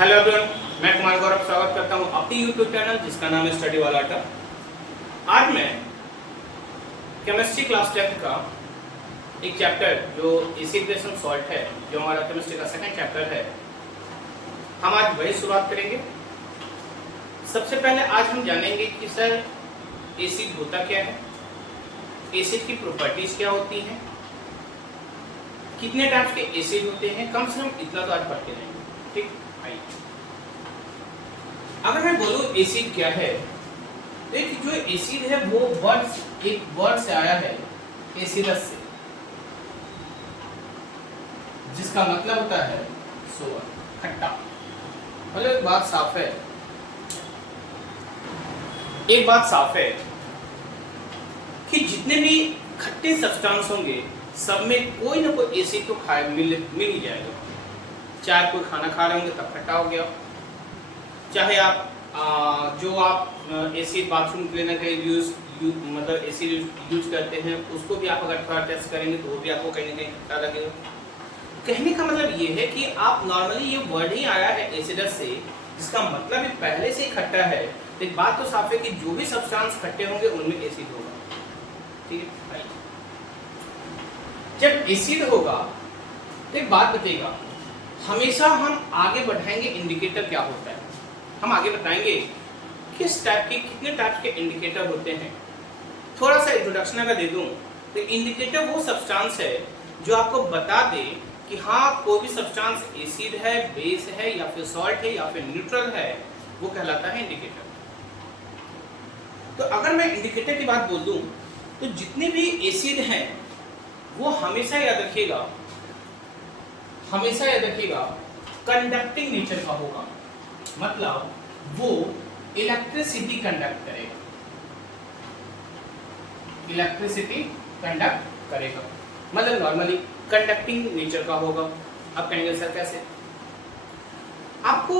Hello everyone, मैं कुमार गौरव स्वागत करता हूं अपनी यूट्यूब चैनल जिसका नाम है स्टडी वाला अड्डा। आज मैं केमिस्ट्री क्लास 10 का एक चैप्टर जो एसिड बेस एंड सॉल्ट है, जो हमारा केमिस्ट्री का सेकंड चैप्टर है, हम आज वही शुरुआत करेंगे। सबसे पहले आज हम जानेंगे कि सर एसिड होता क्या है, एसिड की प्रॉपर्टीज क्या होती हैं, कितने टाइप के एसिड होते हैं, कम से कम इतना तो आज पढ़ते रहेंगे। ठीक, आइए। अगर मैं बोलूं एसिड क्या है, तो एक जो एसिड है वो एक वर्ड से आया है, एसिडस से, जिसका मतलब होता है सोअर, खट्टा। मतलब एक बात साफ है कि जितने भी खट्टे सब्सटेंस होंगे सब में कोई ना कोई एसिड तो मिल ही जाएगा। चाहे कोई खाना खा रहे होंगे तब खट्टा हो गया, चाहे आप जो आप एसिड बाथरूम क्लीनर का मतलब एसिड यूज करते हैं उसको भी आप अगर थोड़ा टेस्ट करेंगे तो वो भी आपको कहीं ना कहीं खट्टा लगेगा। कहने का मतलब ये है कि आप नॉर्मली ये वर्ड ही आया है एसिडस से, जिसका मतलब ये पहले से ही खट्टा है। तो एक बात तो साफ है कि जो भी सब्सटेंस खट्टे होंगे उनमें एसिड होगा। ठीक है भाई, जब एसिड होगा तो एक बात बताइएगा, हमेशा हम आगे बढ़ाएंगे इंडिकेटर क्या होता है, हम आगे बताएंगे किस टाइप के कितने टाइप के इंडिकेटर होते हैं। थोड़ा सा इंट्रोडक्शन अगर दे दूं तो इंडिकेटर वो सब्सटेंस है जो आपको बता दे कि हाँ कोई भी सब्सटेंस एसिड है, बेस है या फिर सॉल्ट है या फिर न्यूट्रल है, वो कहलाता है इंडिकेटर। तो अगर मैं इंडिकेटर की बात बोल दूं तो जितने भी एसिड हैं वो हमेशा याद रखिएगा कंडक्टिंग नेचर का होगा। मतलब वो इलेक्ट्रिसिटी कंडक्ट करेगा, मतलब नॉर्मली कंडक्टिंग नेचर का होगा। अब कहेंगे सर कैसे? आपको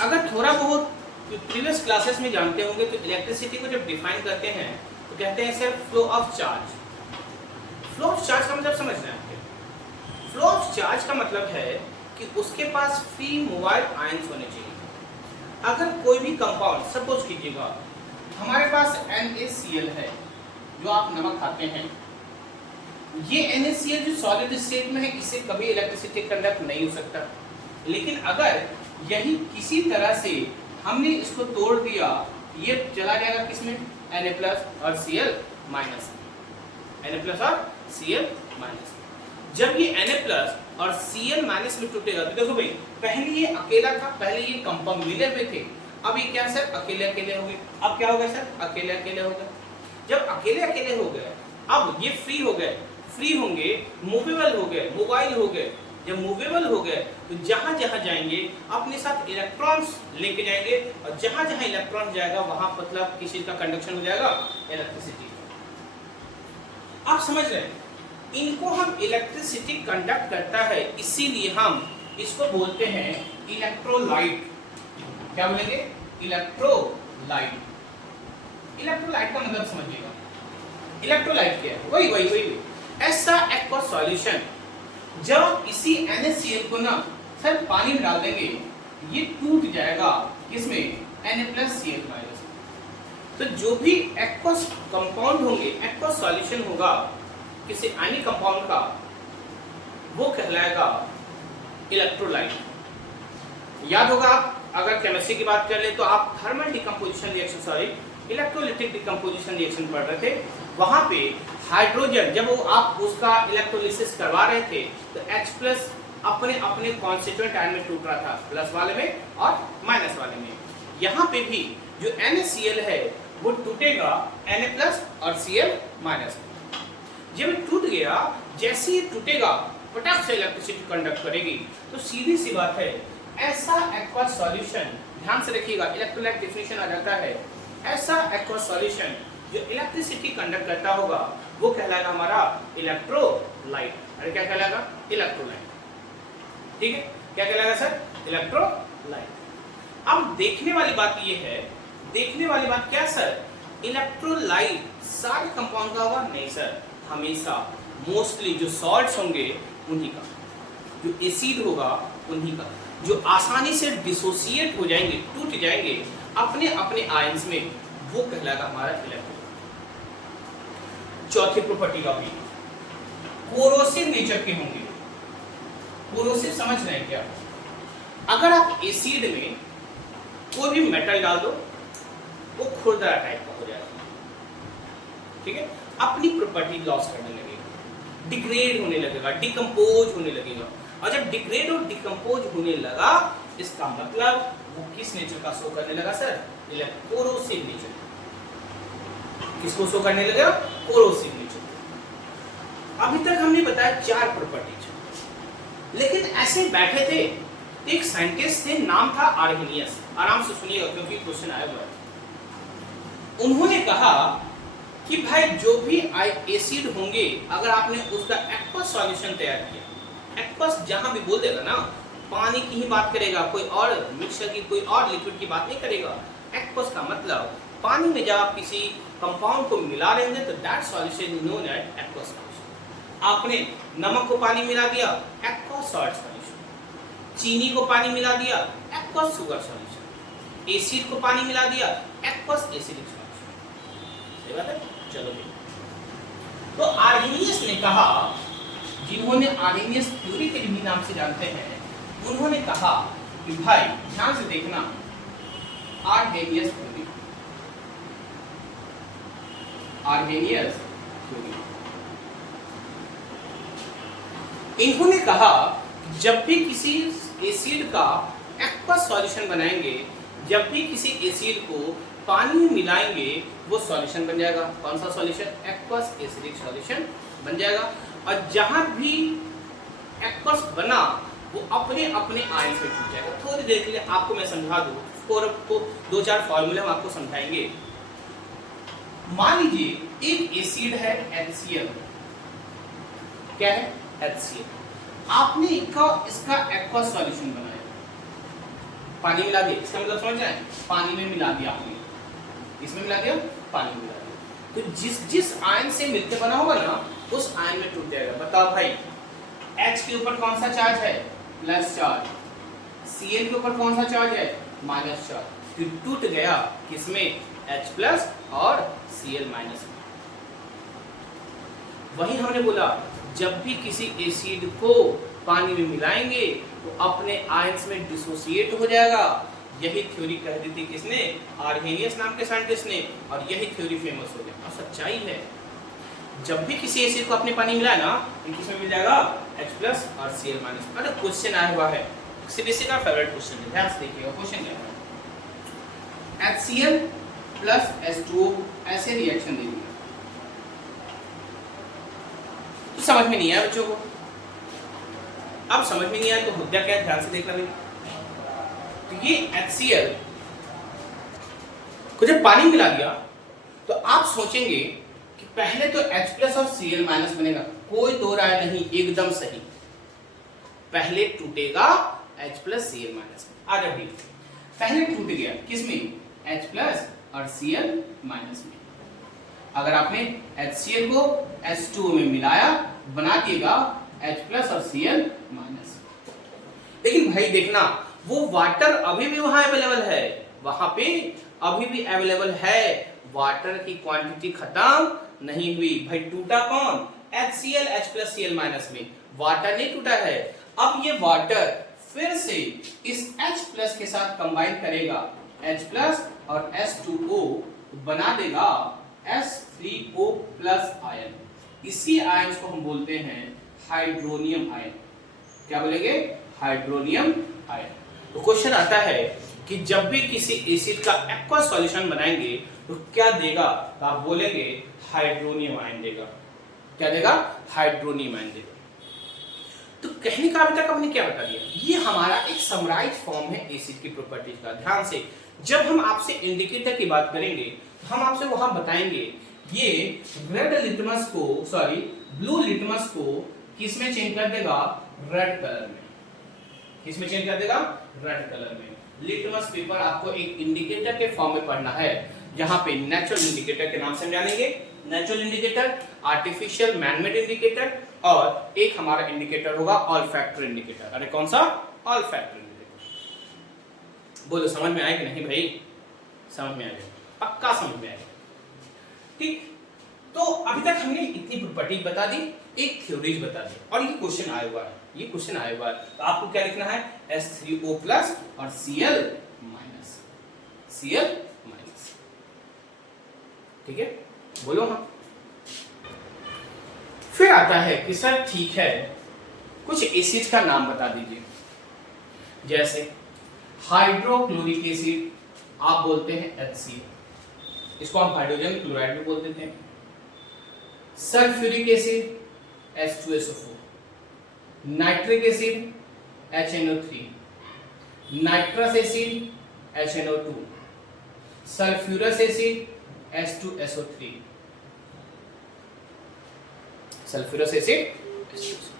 अगर थोड़ा बहुत प्रीवियस क्लासेस में जानते होंगे तो इलेक्ट्रिसिटी को जब डिफाइन करते हैं तो कहते हैं sir flow of charge. Flow of charge का मतलब समझना है आपके। फ्लो ऑफ चार्ज का मतलब है कि उसके पास फ्री मोबाइल आयंस होने चाहिए। अगर कोई भी कंपाउंड, सपोज कीजिएगा हमारे पास NaCl है जो आप नमक खाते हैं, ये NaCl जो सॉलिड स्टेट में है इससे कभी इलेक्ट्रिसिटी कंडक्ट नहीं हो सकता। लेकिन अगर यही किसी तरह से हमने इसको तोड़ दिया, ये चला जाएगा किसमें? Na+ और Cl- Na+और Cl-। जब ये Na+ और Cl- में टूटेगा तो देखो भाई, पहले ये अकेला था, पहले ये कंपाउंड मिले हुए थे, अब ये क्या सर अकेले हो गए। अब क्या हो गया सर? अकेले हो गए। जब अकेले हो गए अब ये फ्री होंगे, मूवेबल हो गए, मोबाइल हो गए। जब मूवेबल हो गए तो जहां जाएंगे अपने साथ इलेक्ट्रॉन्स लेके जाएंगे, और जहां इलेक्ट्रॉन जाएगा वहां मतलब किस चीज का कंडक्शन हो जाएगा? इलेक्ट्रिसिटी। आप समझ रहे हैं? इनको हम इलेक्ट्रिसिटी कंडक्ट करता है, इसीलिए हम इसको बोलते हैं इलेक्ट्रोलाइट। क्या बोलेंगे? इलेक्ट्रोलाइट। इलेक्ट्रोलाइट का मतलब समझिएगा, इलेक्ट्रोलाइट क्या है? वही ऐसा एक्वा सॉल्यूशन, जब इसी NaCl को ना सर पानी में डाल देंगे, ये टूट जाएगा किसमें? Na+Cl-। तो जो भी एक्वस कंपाउंड होंगे, एक्वस सॉल्यूशन होगा किसी आयनिक कंपाउंड का, वो कहलाएगा इलेक्ट्रोलाइट। याद होगा, आप अगर केमिस्ट्री की बात कर ले तो आप thermal decomposition reaction electrolytic decomposition reaction पढ़ रहे थे। वहां पे हाइड्रोजन जब वो आप उसका इलेक्ट्रोलिसिस करवा रहे थे तो H+ अपने कॉन्स्टिट्यूएंट आयन में टूट रहा था, प्लस वाले में और माइनस वाले में। यहाँ पे भी जो NaCl है वो टूटेगा Na+ और Cl-। जब टूट गया, जैसे ही टूटेगा पटाख से इलेक्ट्रिसिटी कंडक्ट करेगी। तो सीधी सी बात है, ऐसा एक्वा सॉल्यूशन, ध्यान से रखिएगा, इलेक्ट्रोलाइट डेफिनेशन आ जाता है, ऐसा एक्वा सॉल्यूशन जो इलेक्ट्रिसिटी कंडक्ट करता होगा वो कहलाएगा हमारा इलेक्ट्रोलाइट। अरे क्या कहलाएगा? इलेक्ट्रोलाइट। ठीक है, क्या कहलाएगा सर? इलेक्ट्रोलाइट। अब देखने वाली बात ये है, क्या सर इलेक्ट्रोलाइट सारे कंपाउंड का होगा? नहीं सर, हमेशा मोस्टली जो सॉल्ट्स होंगे उन्हीं का, जो एसिड होगा उन्हीं का। जो आसानी से डिसोसिएट हो जाएंगे, टूट जाएंगे अपने अपने आयंस में, वो कहलाएगा हमारा इलेक्ट्रोड। चौथी प्रॉपर्टी का भी कोरोसिव नेचर के होंगे। कोरोसिव समझ रहे हैं क्या? अगर आप एसिड में कोई भी मेटल डाल दो वो खुरदरा टाइप का हो जाएगा, ठीक है, अपनी प्रॉपर्टी लॉस करने लगेगा, डिग्रेड होने लगेगा, डिकम्पोज होने लगेगा। और जब डिग्रेड और डिकम्पोज होने लगा, इसका मतलब वो किस नेचर का शो करने लगा सर? Corrosive nature. किसको शो करने लगा? Corrosive nature. अभी तक हमने बताया 4 प्रॉपर्टीज, लेकिन ऐसे बैठे थे, एक साइंटिस्ट थे, नाम था आर्हेनियस। आराम से सुनिएगा क्योंकि क्वेश्चन आया हुआ है। उन्होंने कहा कि भाई जो भी एसिड होंगे, अगर आपने उसका एक्वस सॉल्यूशन तैयार किया, एक्वस जहां भी बोल देगा ना, पानी की ही बात करेगा, कोई और मिक्सचर की, कोई और लिक्विड की बात नहीं करेगा। एक्वस का मतलब पानी में जब आप किसी कंपाउंड को मिला रहे हैं तो that solution is known as aqueous solution. आपने नमक को पानी मिला दिया, एक्वस सॉल्ट सॉल्यूशन। चीनी को पानी मिला दिया, एक्वस शुगर सॉल्यूशन। एसिड को पानी मिला दिया, एक्वस एसिडिक सॉल्यूशन। सही बात है? चलो भाई, तो आर्हेनियस ने कहा, जिन्होंने आर्हेनियस थ्योरी के भी नाम से जानते हैं, उन्होंने कहा कि भाई ध्यान से देखना, आर्हेनियस थ्योरी, आर्हेनियस थ्योरी, इन्होंने कहा जब भी किसी एसिड का एक्वस सॉल्यूशन बनाएंगे, जब भी किसी एसिड को पानी में मिलाएंगे, वो सॉल्यूशन बन जाएगा। कौन सा सॉल्यूशन? एक्वस एसिडिक सॉल्यूशन बन जाएगा। और जहां भी एक्वस बना, वो अपने अपने आयन से छूट जाएगा। थोड़ी देर के लिए आपको मैं समझा दूं, और आपको 2-4 फॉर्मूले हम आपको समझाएंगे। मान लीजिए एक एसिड है HCl, क्या है? HCl। आपने इसका एक्वस सॉल्यूशन बनाया, पानी मिला दिया, इसका मतलब समझ रहे हैं, पानी में मिला दिया आपने, इसमें मिला दिया, पानी में मिला दिया, तो जिस जिस आयन से मिलके बना होगा ना, उस आयन में टूट जाएगा। बताओ भाई, H के ऊपर कौन सा चार्ज है? Plus charge. Cl के ऊपर कौन सा चार्ज है? Minus charge. फिर टूट गया किसमें? H प्लस और Cl माइनस में। वही हमने बोला, जब भी किसी एसिड को पानी में मिलाएंगे तो अपने आयंस में डिसोसिएट हो जाएगा। यही थ्योरी कह दी थी किसने? आर्हेनियस नाम के साइंटिस्ट ने, और यही थ्योरी फेमस हो गया। और सच्चाई है, जब भी किसी एसिड को अपने पानी मिलाए ना, किसमें मिल जाएगा? H प्लस और Cl माइनस। अरे क्वेश्चन आया हुआ है, सीबीएसई का फेवरेट क्वेश्चन है, ध्यान से देखिएगा क्वेश्चन क्या है। HCl प्लस H2O ऐसे रिएक्शन देंगे, तो समझ में नहीं आया बच्चों को। अब समझ में नहीं आया तो मुद्दा क्या है, ध्यान से देखना भाई। तो ये HCl को जब पानी मिला दिया, तो आप सोचेंगे कि पहले तो H प्लस और Cl माइनस बनेगा, कोई दो राय नहीं, एकदम सही। पहले टूटेगा H प्लस Cl माइनस में। आ जाओ, पहले टूट गया किसमें? H प्लस और Cl माइनस में। अगर आपने HCl को H2O में मिलाया, बना दिएगा H प्लस और Cl माइनस। लेकिन भाई देखना, वो वाटर अभी भी वहां अवेलेबल है, वहां पे अभी भी अवेलेबल है, वाटर की क्वांटिटी खत्म नहीं हुई। भाई टूटा कौन? HCl H plus Cl minus में, वाटर नहीं टूटा है। अब ये वाटर फिर से इस H प्लस के साथ कंबाइन करेगा, H प्लस और H2O बना देगा H3O प्लस आयन। इसी आयन को हम बोलते हैं हाइड्रोनियम आयन। क्या बोलेंगे? Hydronium ion. तो क्वेश्चन आता है कि जब भी किसी एसिड का एक्वस सॉल्यूशन बनाएंगे तो क्या देगा? तो आप बोलेंगे हाइड्रोनियम आयन देगा। क्या देगा? हाइड्रोनियम आयन देगा। तो कहने का अभी तक हमने क्या बता दिया? ये हमारा एक समराइज फॉर्म है एसिड की प्रॉपर्टीज का। ध्यान से, जब हम आपसे इंडिकेटर की बात करेंगे हम आपसे वहां बताएंगे ये रेड लिटमस को, सॉरी ब्लू लिटमस को किसमें चेंज कर देगा? रेड कलर में। किसमें चेंज कर देगा? रेड कलर में। लिटमस पेपर आपको एक इंडिकेटर के फॉर्म में पढ़ना है, जहां पे नेचुरल इंडिकेटर के नाम से जानेंगे, natural indicator, artificial manmade indicator, और एक हमारा इंडिकेटर होगा ऑल्फैक्टरी इंडिकेटर। अरे कौन सा? Olfactory indicator. बोलो समझ में आया कि नहीं भाई? समझ में आ गया, पक्का समझ में आएगा। ठीक, तो अभी तक हमने इतनी प्रॉपर्टी बता दी, एक थ्योरीज बता दी, और ये क्वेश्चन आया हुआ है, ये क्वेश्चन आया हुआ है। तो आपको क्या लिखना है? H3O प्लस और Cl माइनस, Cl माइनस। ठीक है, बोलो हाँ। फिर आता है कि सर ठीक है, कुछ एसिड का नाम बता दीजिए। जैसे हाइड्रोक्लोरिक एसिड आप बोलते हैं HCl, इसको हम हाइड्रोजन क्लोराइड भी बोल देते हैं। Sulphuric acid H2SO4, nitric acid HNO3, nitrous acid HNO2, sulphurous acid H2SO3, sulphurous acid H2SO3।